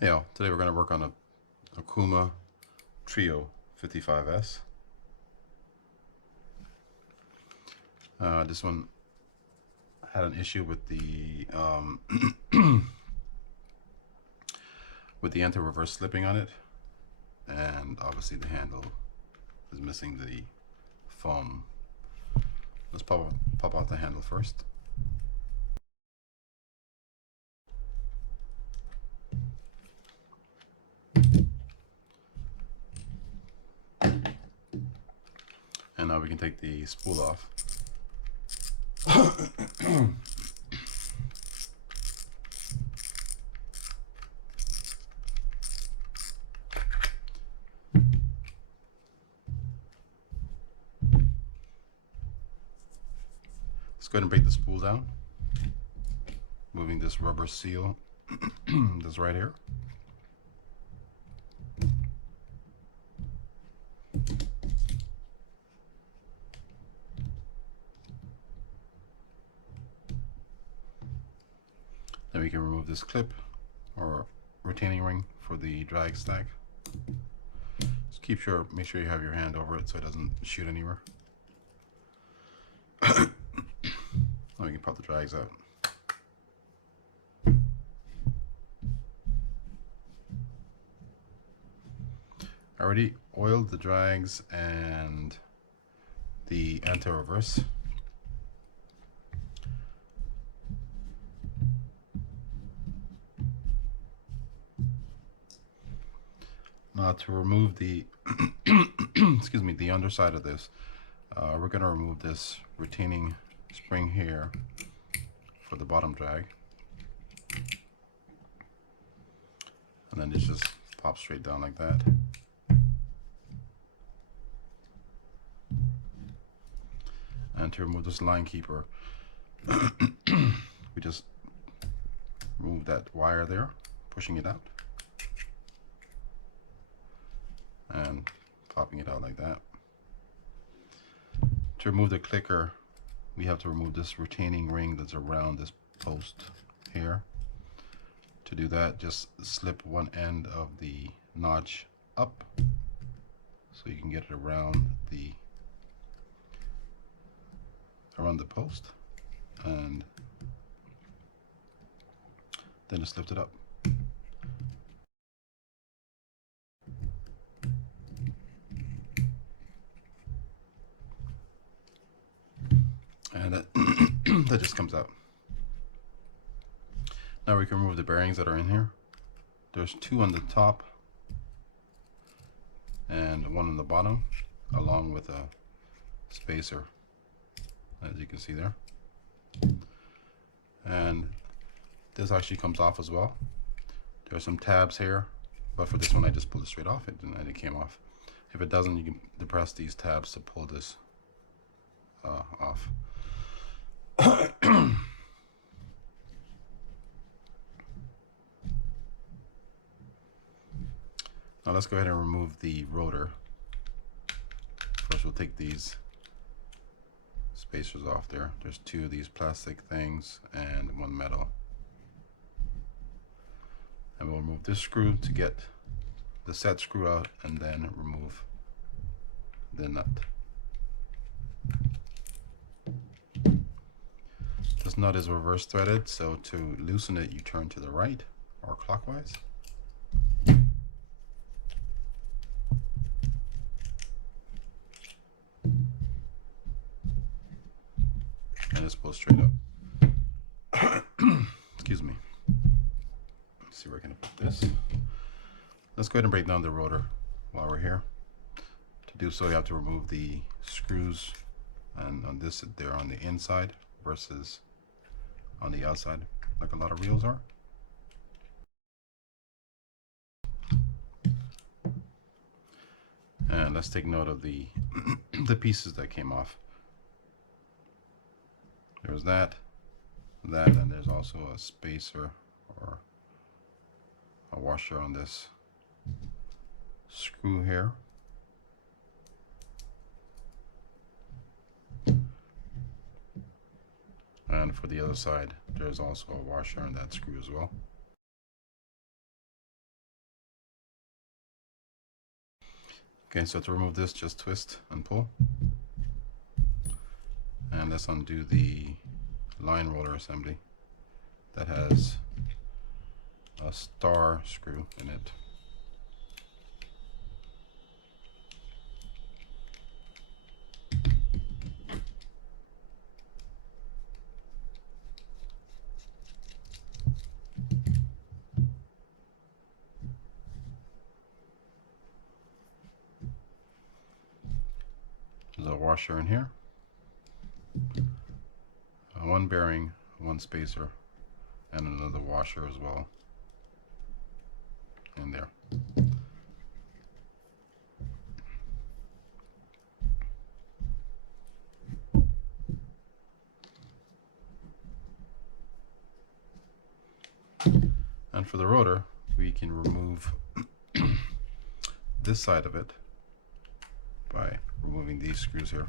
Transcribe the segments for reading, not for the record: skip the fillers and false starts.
Yeah, today we're going to work on a Okuma Trio 55S. This one had an issue with the with the anti-reverse slipping on it, and obviously the handle is missing the foam. Let's pop out the handle first. And now we can take the spool off. Let's go ahead and break the spool down, moving this rubber seal this right here. Then we can remove this clip or retaining ring for the drag stack. Just make sure you have your hand over it so it doesn't shoot anywhere. Now we can pop the drags out. I already oiled the drags and the anti-reverse. Now to remove the excuse me, the underside of this, we're going to remove this retaining spring here for the bottom drag, and then it just pops straight down like that. And to remove this line keeper, we just remove that wire there, pushing it out and popping it out like that. To remove the clicker, we have to remove this retaining ring that's around this post here. To do that, just slip one end of the notch up so you can get it around the post, and then just lift it up. And that just comes out. Now we can remove the bearings that are in here. There's two on the top and one on the bottom, along with a spacer, as you can see there. And this actually comes off as well. There's some tabs here, but for this one I just pulled it straight off, and it came off. If it doesn't, you can depress these tabs to pull this off. Now let's go ahead and remove the rotor. First we'll take these spacers off there. There's two of these plastic things and one metal. And we'll remove this screw to get the set screw out, and then remove the nut. This nut is reverse threaded, so to loosen it you turn to the right or clockwise. And it's pulled straight up. Excuse me. Let's see where I can put this. Let's go ahead and break down the rotor while we're here. To do so, you have to remove the screws, and on this they're on the inside versus on the outside, like a lot of reels are. And let's take note of the the pieces that came off. There's that, and there's also a spacer or a washer on this screw here. And for the other side, there's also a washer on that screw as well. Okay, so to remove this, just twist and pull. And let's undo the line roller assembly that has a star screw in it. There's a washer in here, one bearing, one spacer, and another washer as well in there. And for the rotor, we can remove this side of it by removing these screws here.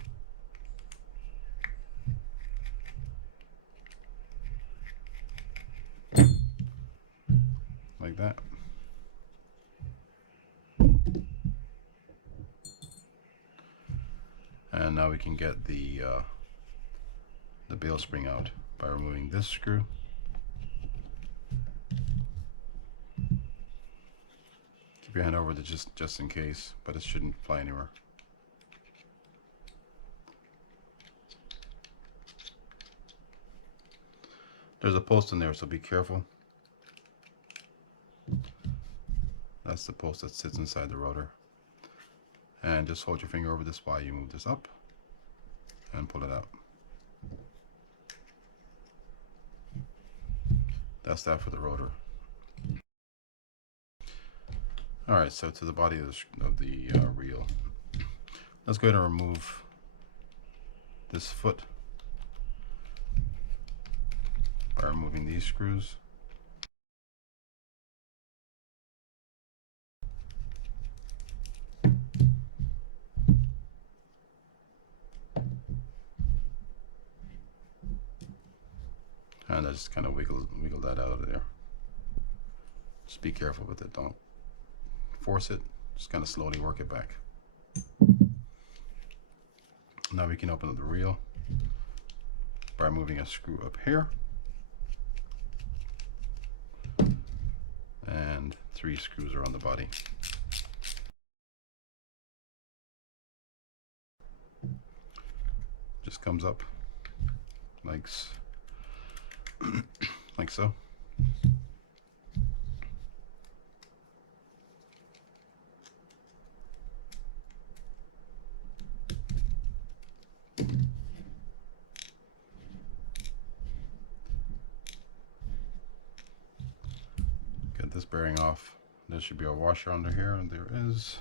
Like that. And now we can get the bail spring out by removing this screw. Keep your hand over it just in case, but it shouldn't fly anywhere. There's a post in there, so be careful. That's the post that sits inside the rotor. And just hold your finger over this while you move this up and pull it out. That's that for the rotor. Alright, so to the body of the reel. Let's go ahead and remove this foot by removing these screws. And I just kind of wiggle that out of there. Just be careful with it, don't force it, just kind of slowly work it back. Now we can open up the reel by moving a screw up here. And 3 screws are on the body. Just comes up like so. Get this bearing off. There should be a washer under here, and there is.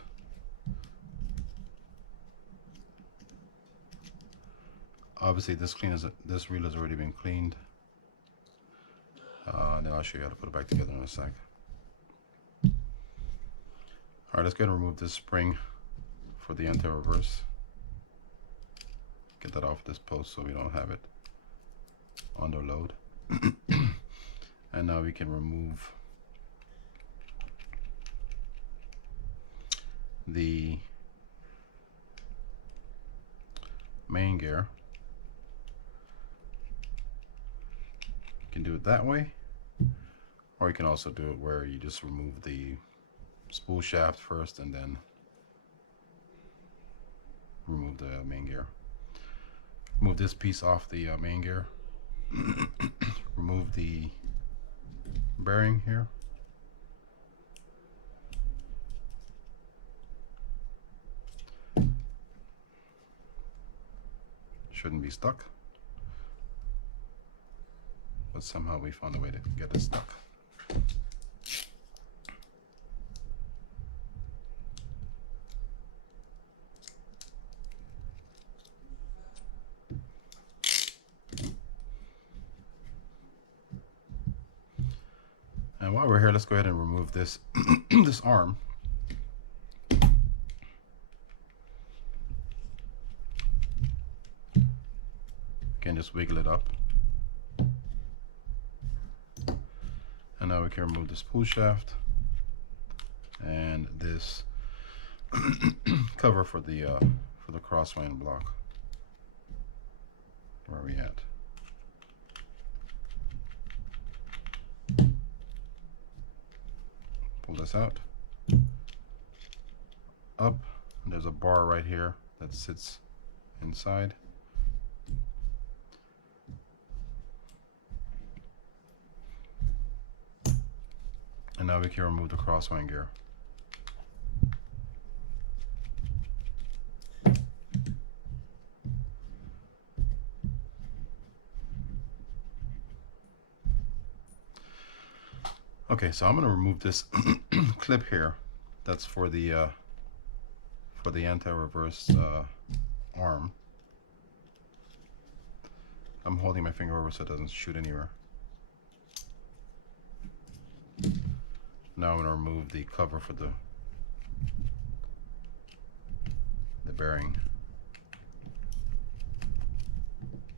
Obviously this reel has already been cleaned. And then I'll show you how to put it back together in a sec. Alright, let's go ahead and remove this spring for the anti-reverse. Get that off this post so we don't have it under load. And now we can remove the main gear. You can do it that way, or you can also do it where you just remove the spool shaft first and then remove the main gear. Move this piece off the main gear. Remove the bearing here. Shouldn't be stuck, but somehow we found a way to get it stuck. And while we're here, let's go ahead and remove this this arm. Again, just wiggle it up. And now we can remove the spool shaft and this cover for the crosswind block. Where are we at? Pull this out. Up, and there's a bar right here that sits inside. And now we can remove the crosswind gear. Okay, so I'm going to remove this clip here. That's for the anti-reverse arm. I'm holding my finger over so it doesn't shoot anywhere. Now I'm going to remove the cover for the bearing.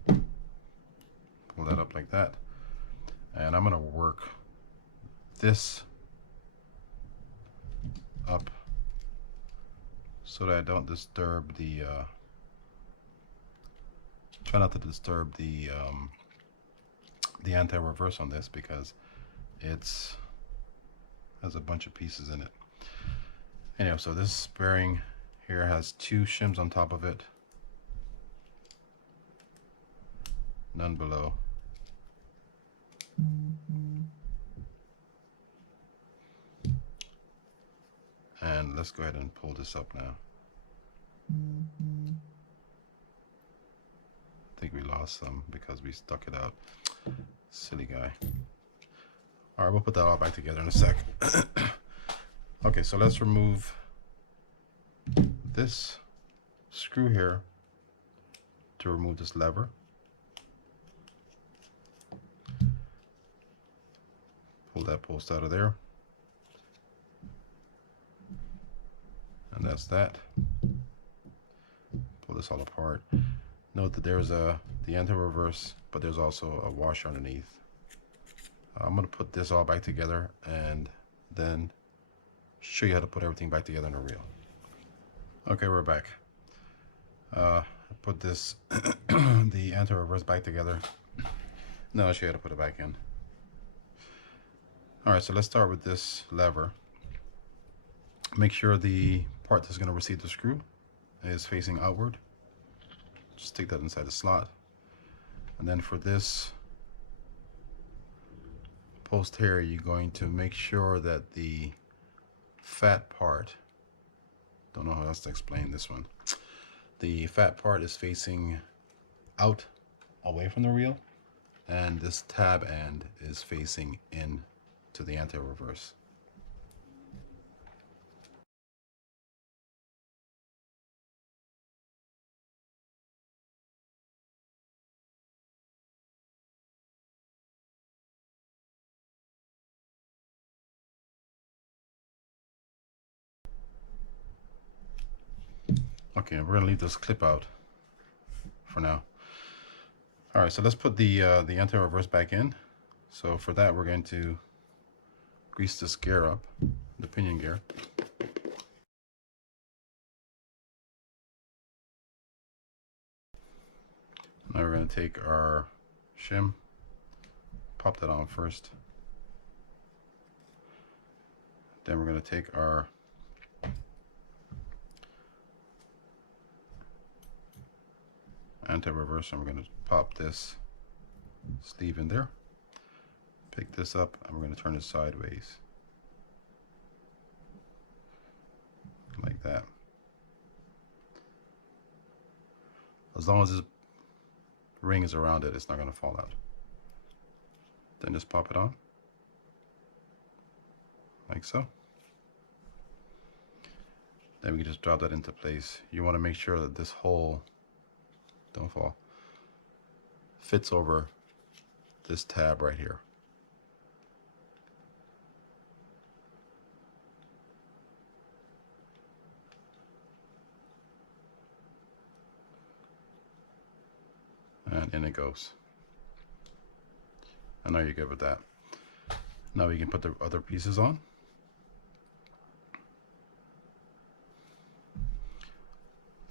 Pull that up like that. And I'm going to work this up so that I don't disturb the try not to disturb the anti-reverse on this, because it's has a bunch of pieces in it. Anyway, so this bearing here has 2 shims on top of it, none below. And let's go ahead and pull this up now. I think we lost some because we stuck it out. Silly guy. All right, we'll put that all back together in a sec. Okay, so let's remove this screw here to remove this lever. Pull that post out of there. And that's that. Pull this all apart. Note that there's the anti-reverse, but there's also a washer underneath. I'm going to put this all back together and then show you how to put everything back together in a reel. Okay, we're back. Put this the anti-reverse back together. Now I'll show you how to put it back in. All right, so let's start with this lever. Make sure the part that's going to receive the screw is facing outward. Just stick that inside the slot. And then for this post here, you're going to make sure that the fat part, don't know how else to explain this one, the fat part is facing out away from the reel, and this tab end is facing in to the anti-reverse. Okay, we're gonna leave this clip out for now. All right, so let's put the anti-reverse back in. So for that, we're going to grease this gear up, the pinion gear. Now we're going to take our shim, pop that on first. Then we're going to take our anti-reverse and we're going to pop this sleeve in there. Pick this up and we're going to turn it sideways. Like that. As long as this ring is around it, it's not going to fall out. Then just pop it on. Like so. Then we can just drop that into place. You want to make sure that this hole, don't fall, fits over this tab right here. And in it goes. And now you're good with that. Now we can put the other pieces on.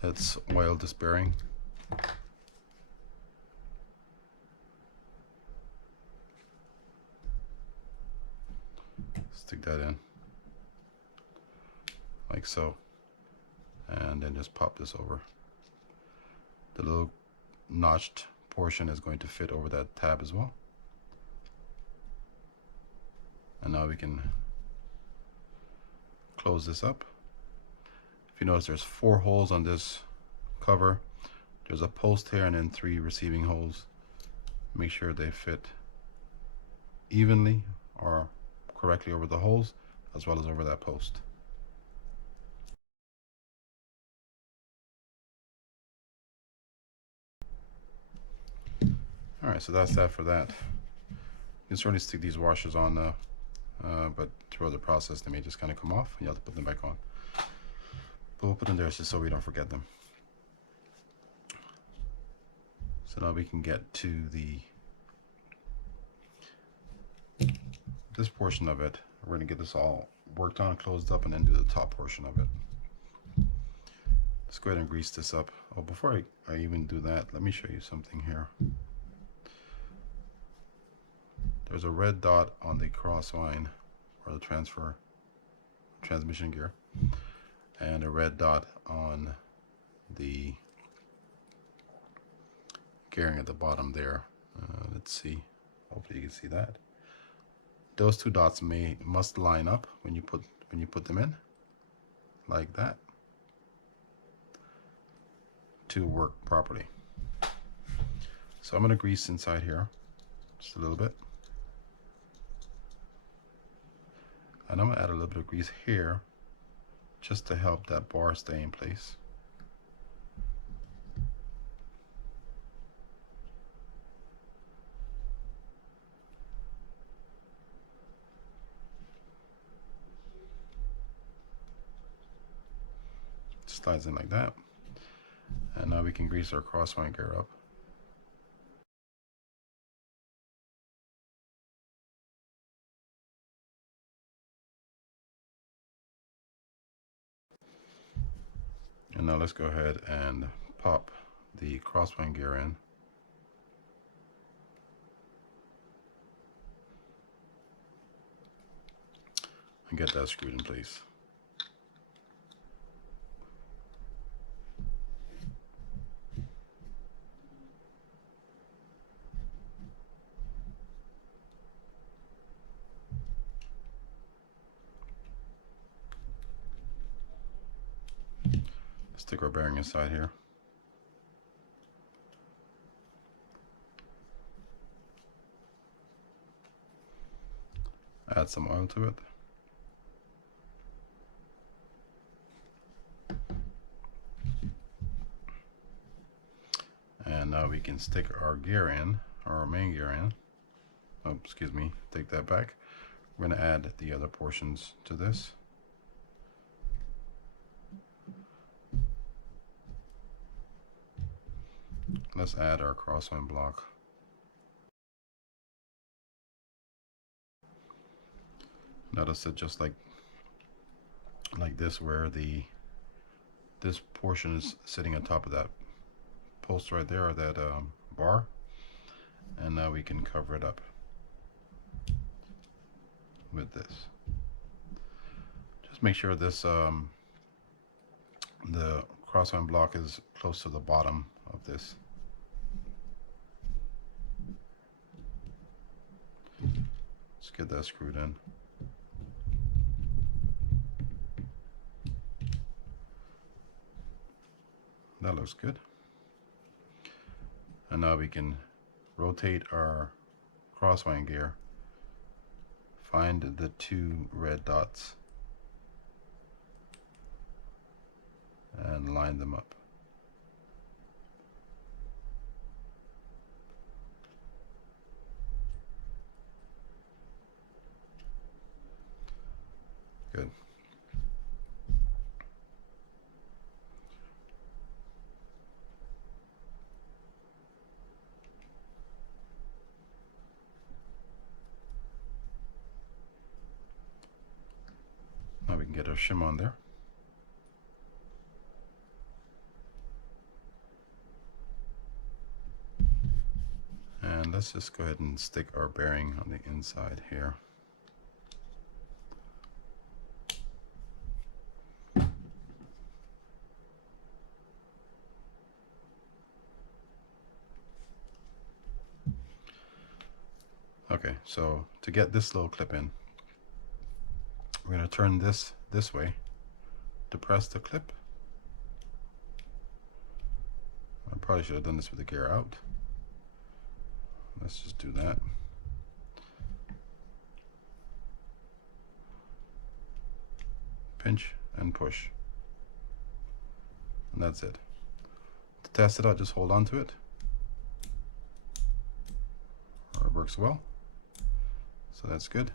that's wild despairing. Stick that in like so, and then just pop this over. The little notched portion is going to fit over that tab as well. And now we can close this up. If you notice, there's 4 holes on this cover. There's a post here and then 3 receiving holes. Make sure they fit evenly or correctly over the holes as well as over that post. Alright, so that's that for that. You can certainly stick these washers on but throughout the process they may just kind of come off and you have to put them back on. But we'll put them there just so we don't forget them. So now we can get to this portion of it. We're going to get this all worked on, closed up, and then do the top portion of it. Let's go ahead and grease this up. Oh, before I even do that, let me show you something here. There's a red dot on the cross line or the transmission gear, and a red dot on the gearing at the bottom there. Let's see. Hopefully you can see that. Those 2 dots must line up when you put them in, like that, to work properly. So I'm going to grease inside here just a little bit. And I'm going to add a little bit of grease here just to help that bar stay in place. Slides in like that. And now we can grease our crosswind gear up. And now let's go ahead and pop the crosswind gear in. And get that screwed in place. Stick our bearing inside here. Add some oil to it. And now we can stick our gear in, our main gear in. Oh, excuse me, take that back. We're going to add the other portions to this. Let's add our crosswind block. Notice it just like this, where this portion is sitting on top of that post right there, or that bar, and now we can cover it up with this. Just make sure this the crosswind block is close to the bottom of this. Let's get that screwed in. That looks good. And now we can rotate our crosswind gear, find the 2 red dots, and line them up. Good. Now we can get our shim on there. And let's just go ahead and stick our bearing on the inside here. Okay, so to get this little clip in, we're going to turn this way to press the clip. I probably should have done this with the gear out. Let's just do that. Pinch and push. And that's it. To test it out, just hold on to it. It works well. So that's good.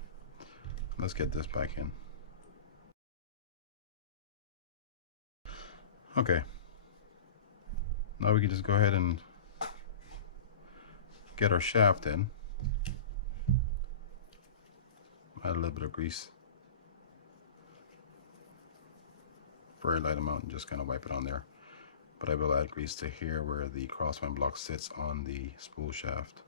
Let's get this back in. Okay. Now we can just go ahead and get our shaft in. Add a little bit of grease. Very light amount, and just kind of wipe it on there. But I will add grease to here where the crosswind block sits on the spool shaft.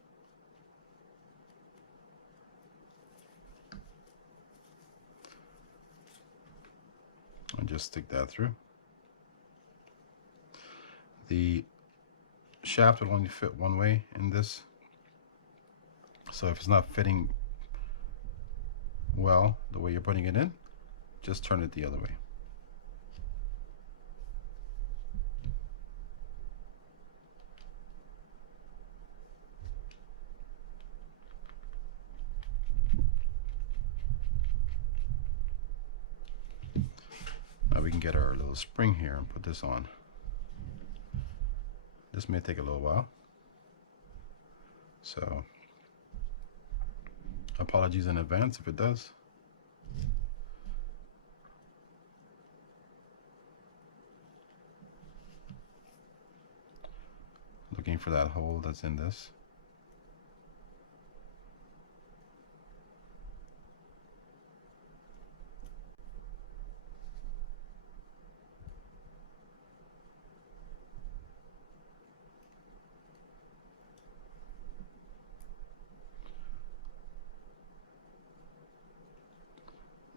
And just stick that through. The shaft will only fit one way in this. So if it's not fitting well the way you're putting it in, just turn it the other way. Now we can get our little spring here and put this on. This may take a little while, so apologies in advance if it does. Looking for that hole that's in this.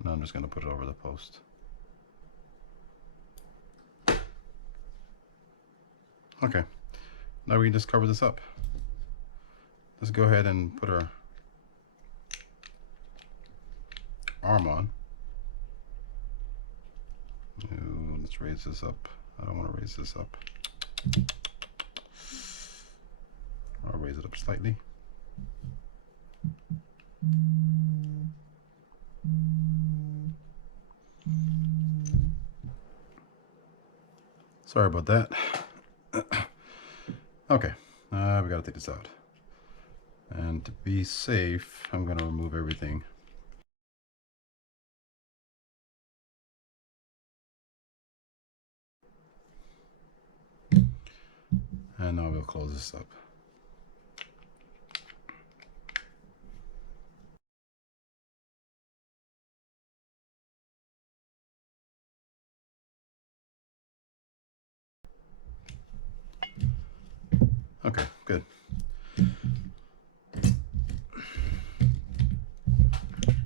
Now I'm just going to put it over the post. Okay, now we can just cover this up. Let's go ahead and put our arm on. Ooh, let's raise this up. I don't want to raise this up. I'll raise it up slightly. Sorry about that. Okay, we gotta take this out. And to be safe, I'm gonna remove everything. And now we'll close this up. Okay, good.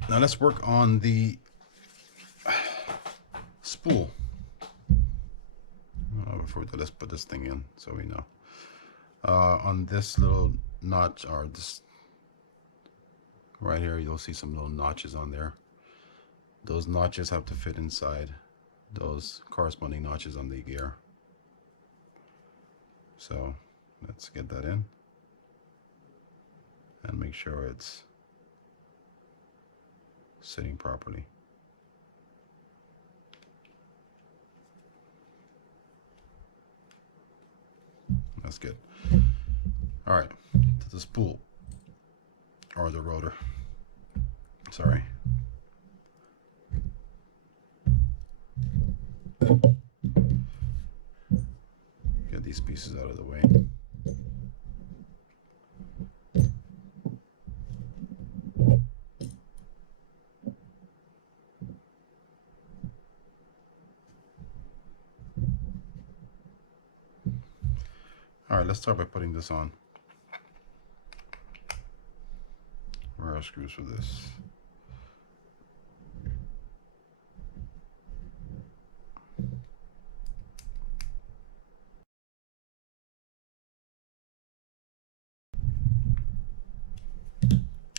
Now let's work on the spool. Before we do, let's put this thing in so we know. On this little notch, or this right here, you'll see some little notches on there. Those notches have to fit inside those corresponding notches on the gear. So let's get that in and make sure it's sitting properly. That's good. All right, to the spool, or the rotor. Sorry. Get these pieces out of the way. All right, let's start by putting this on. Where are our screws for this?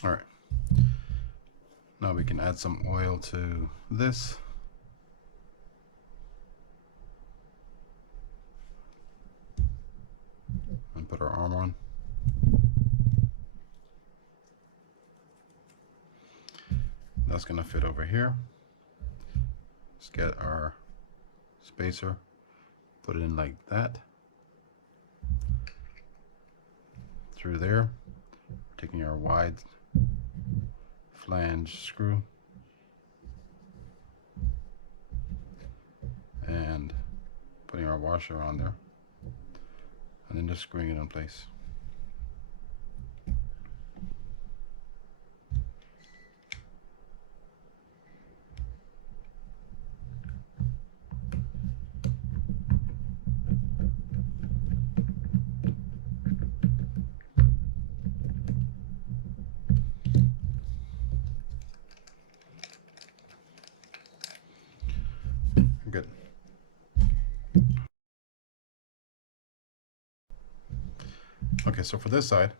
All right. Now we can add some oil to this. And put our arm on. That's going to fit over here. Let's get our spacer, put it in like that. Through there, taking our wide flange screw and putting our washer on there, and then just screwing it in place. Good. Okay, so for this side,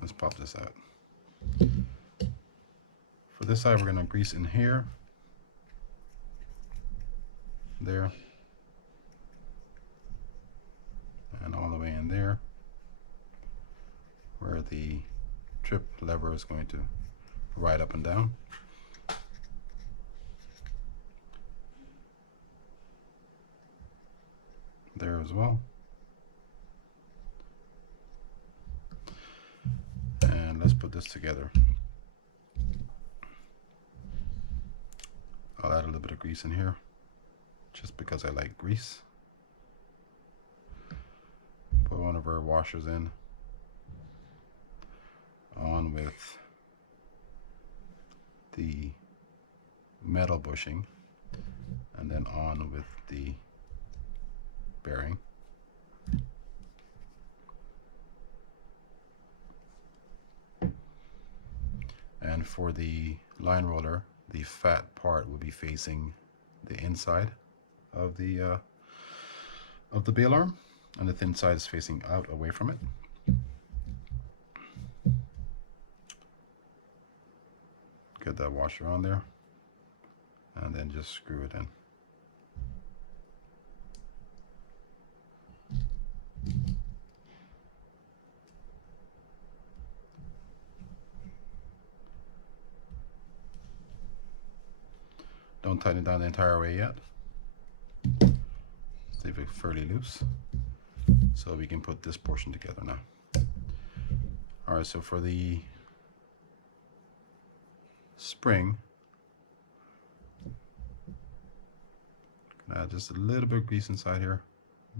let's pop this out. For this side, we're going to grease in here, there, and all the way in there, where the trip lever is going to ride up and down. There as well. And let's put this together. I'll add a little bit of grease in here, just because I like grease. Put one of our washers in, on with the metal bushing, and then on with the bearing. And for the line roller, the fat part will be facing the inside of the bail arm, and the thin side is facing out away from it. Get that washer on there, and then just screw it in. Don't tighten it down the entire way yet. Leave it fairly loose, so we can put this portion together now. All right, so for the spring, add just a little bit of grease inside here,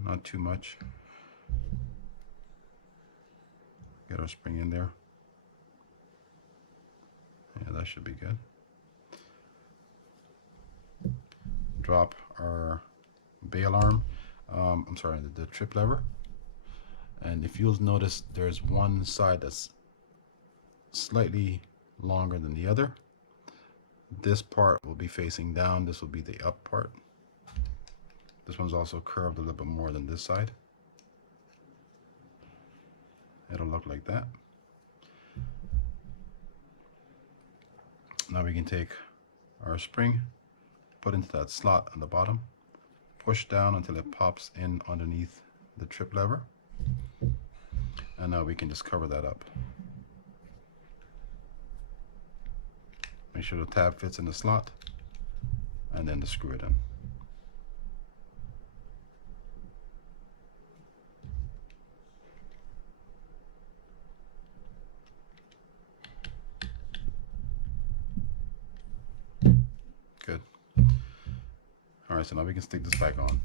not too much. Get our spring in there. Yeah, that should be good. Drop our bail arm, I'm sorry, the trip lever. And if you'll notice, there's one side that's slightly longer than the other. This part will be facing down, this will be the up part. This one's also curved a little bit more than this side. It'll look like that. Now we can take our spring, put into that slot on the bottom, push down until it pops in underneath the trip lever, and now we can just cover that up. Make sure the tab fits in the slot, and then to screw it in. Good. All right, so now we can stick this back on.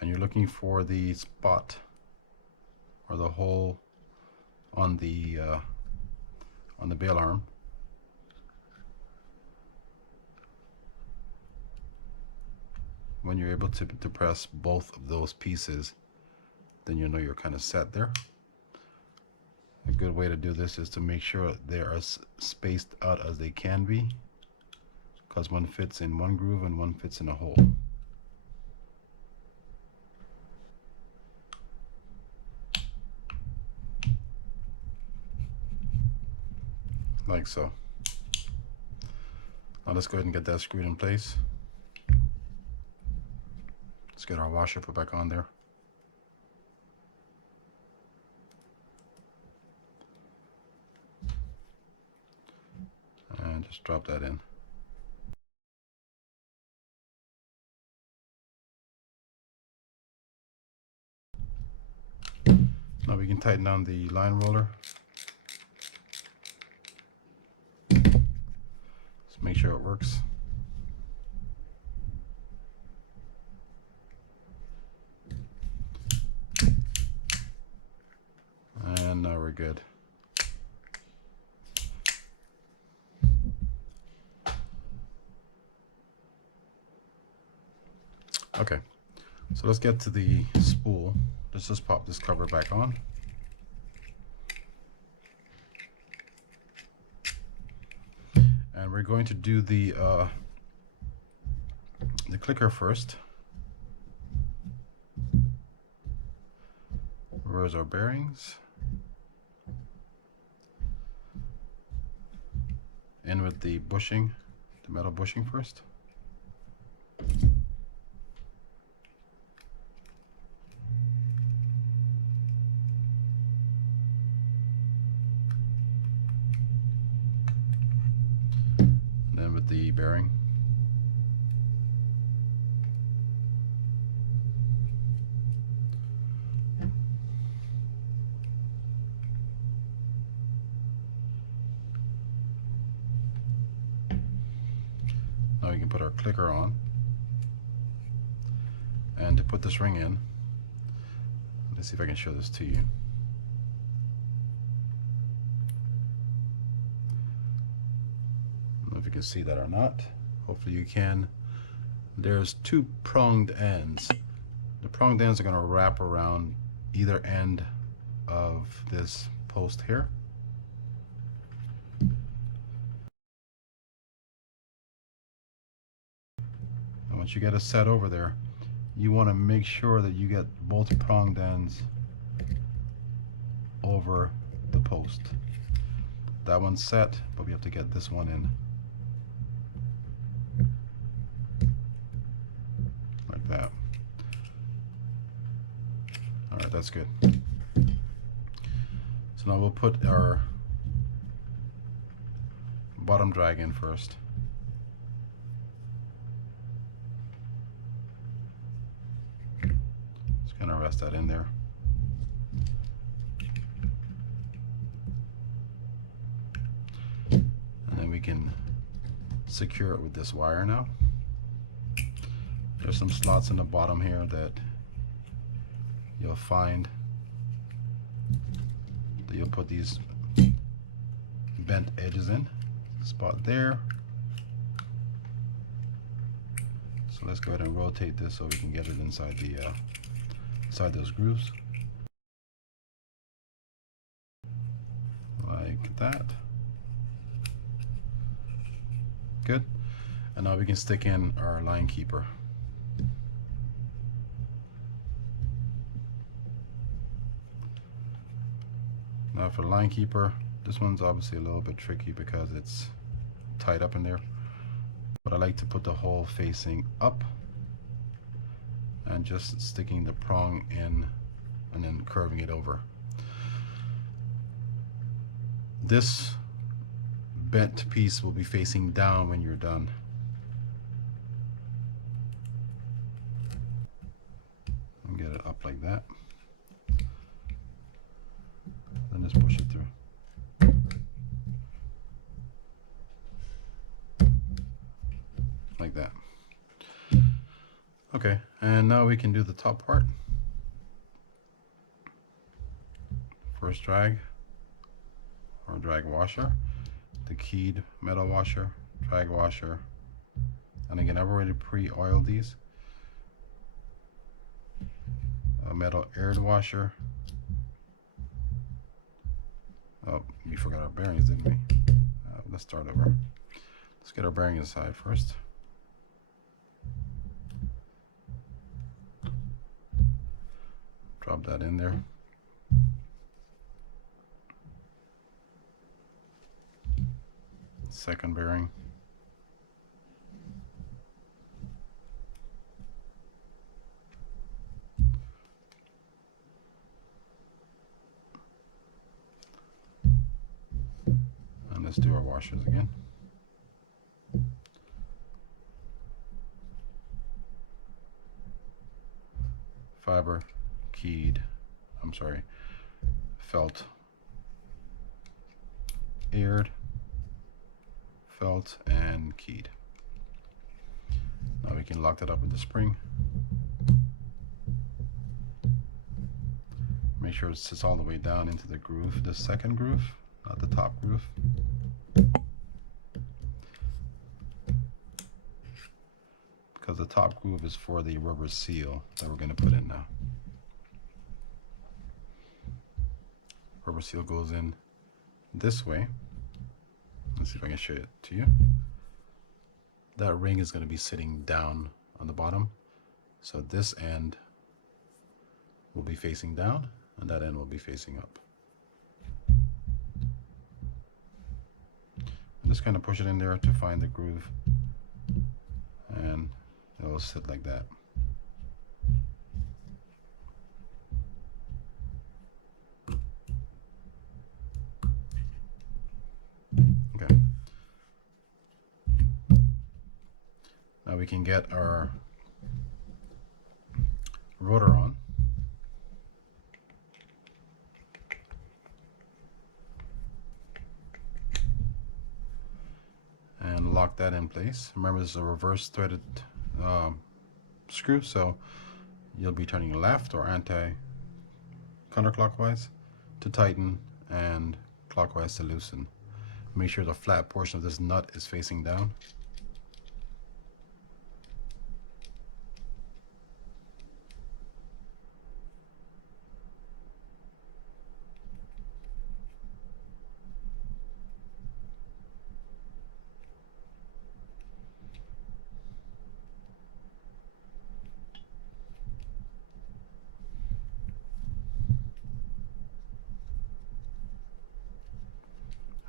And you're looking for the spot or the hole on the bail arm when you're able to depress both of those pieces, then you know you're kind of set there. A good way to do this is to make sure they are as spaced out as they can be, because one fits in one groove and one fits in a hole. Like so. Now let's go ahead and get that screwed in place. Let's get our washer put back on there. And just drop that in. Now we can tighten down the line roller. Let's make sure it works. And now we're good. Okay, so let's get to the spool. Let's just pop this cover back on. And we're going to do the clicker first. Where's our bearings? In with the bushing, the metal bushing first. Then with the bearing. Now we can put our clicker on. And to put this ring in, let's see if I can show this to you. I don't know if you can see that or not. Hopefully you can. There's two pronged ends. The pronged ends are going to wrap around either end of this post here. And once you get it set over there, you want to make sure that you get both pronged ends over the post. That one's set, but we have to get this one in. Like that. Alright, that's good. So now we'll put our bottom drag in first. Just gonna rest that in there. And then we can secure it with this wire now. There's some slots in the bottom here that you'll find that you'll put these bent edges in. Spot there. So let's go ahead and rotate this so we can get it inside the inside those grooves. Like that. Good. And now we can stick in our line keeper. Now for the line keeper, this one's obviously a little bit tricky because it's tied up in there. But I like to put the hole facing up and just sticking the prong in and then curving it over. This bent piece will be facing down when you're done. And get it up like that. Then just push it through. Like that. Okay, and now we can do the top part. First drag or drag washer, the keyed metal washer, drag washer, and again I've already pre-oiled these. a metal air washer. Oh, we forgot our bearings, didn't we? Let's start over. Let's get our bearing inside first. Drop that in there. Second bearing. And let's do our washers again. Fiber, keyed, felt, aired, felt, and keyed. Now we can lock that up with the spring. Make sure it sits all the way down into the groove, the second groove, not the top groove. Because the top groove is for the rubber seal that we're going to put in now. Rubber seal goes in this way. Let's see if I can show it to you. That ring is going to be sitting down on the bottom. So this end will be facing down and that end will be facing up. I'm just going to push it in there to find the groove, and it will sit like that. Okay. Now we can get our rotor on. And lock that in place. Remember, this is a reverse threaded screw, so you'll be turning left or counterclockwise to tighten and clockwise to loosen. Make sure the flat portion of this nut is facing down.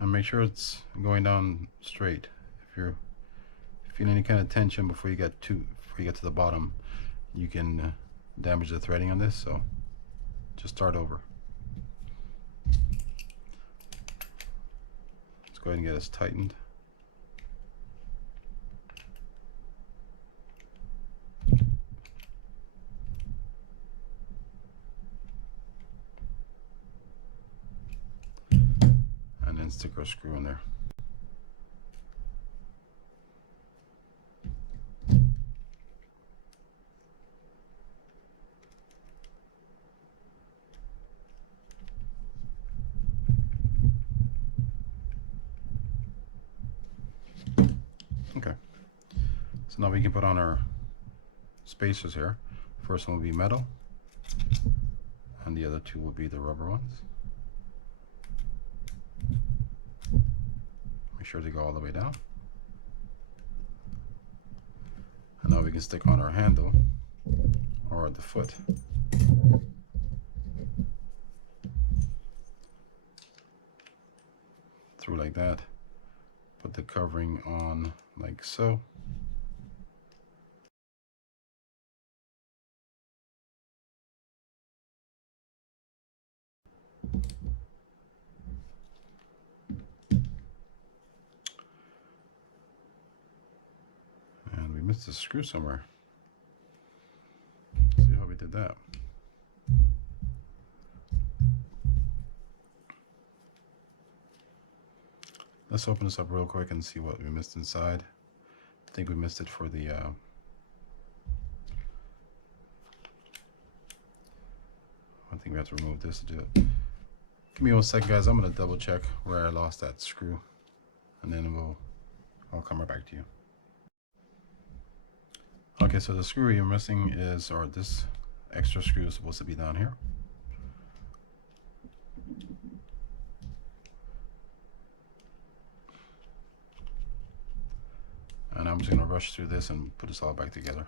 And make sure it's going down straight. If you're feeling any kind of tension before you get to the bottom, you can damage the threading on this. So just start over. Let's go ahead and get this tightened. Stick our screw in there. Okay, so now we can put on our spacers here. First one will be metal and the other two will be the rubber ones. Make sure they go all the way down. And now we can stick on our handle or the foot. Through like that. Put the covering on like so. Missed a screw somewhere. See how we did that. Let's open this up real quick and see what we missed inside. I think we missed it for the I think we have to remove this to do it. Give me 1 second, guys. I'm gonna double check where I lost that screw, and then I'll come right back to you. Okay, so the screw you're missing is, or this extra screw is supposed to be down here. And I'm just going to rush through this and put this all back together.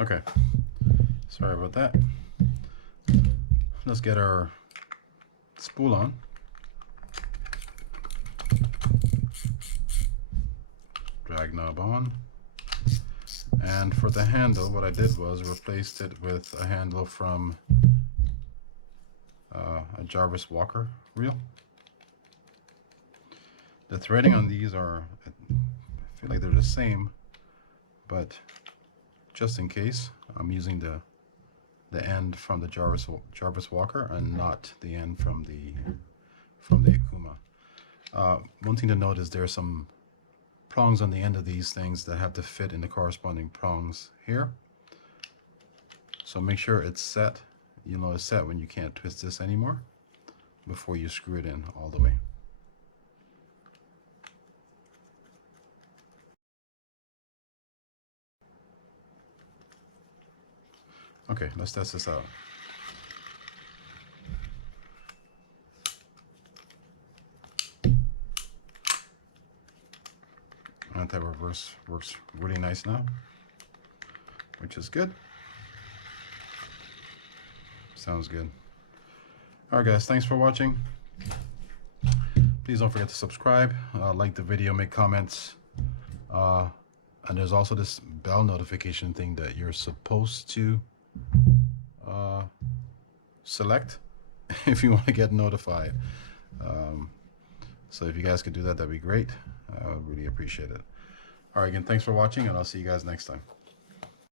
Okay, sorry about that. Let's get our spool on. Drag knob on. And for the handle, what I did was replaced it with a handle from a Jarvis Walker reel. The threading on these are, I feel like they're the same, but just in case, I'm using the end from the Jarvis Walker and not the end from the Okuma. One thing to note is there's some prongs on the end of these things that have to fit in the corresponding prongs here. So make sure it's set. You'll know it's set when you can't twist this anymore before you screw it in all the way. Okay, let's test this out. Anti-reverse works really nice now, which is good. Sounds good. Alright guys, thanks for watching. Please don't forget to subscribe, like the video, make comments. And there's also this bell notification thing that you're supposed to select if you want to get notified. So if you guys could do that, that'd be great. I would really appreciate it. All right, again, thanks for watching, and I'll see you guys next time.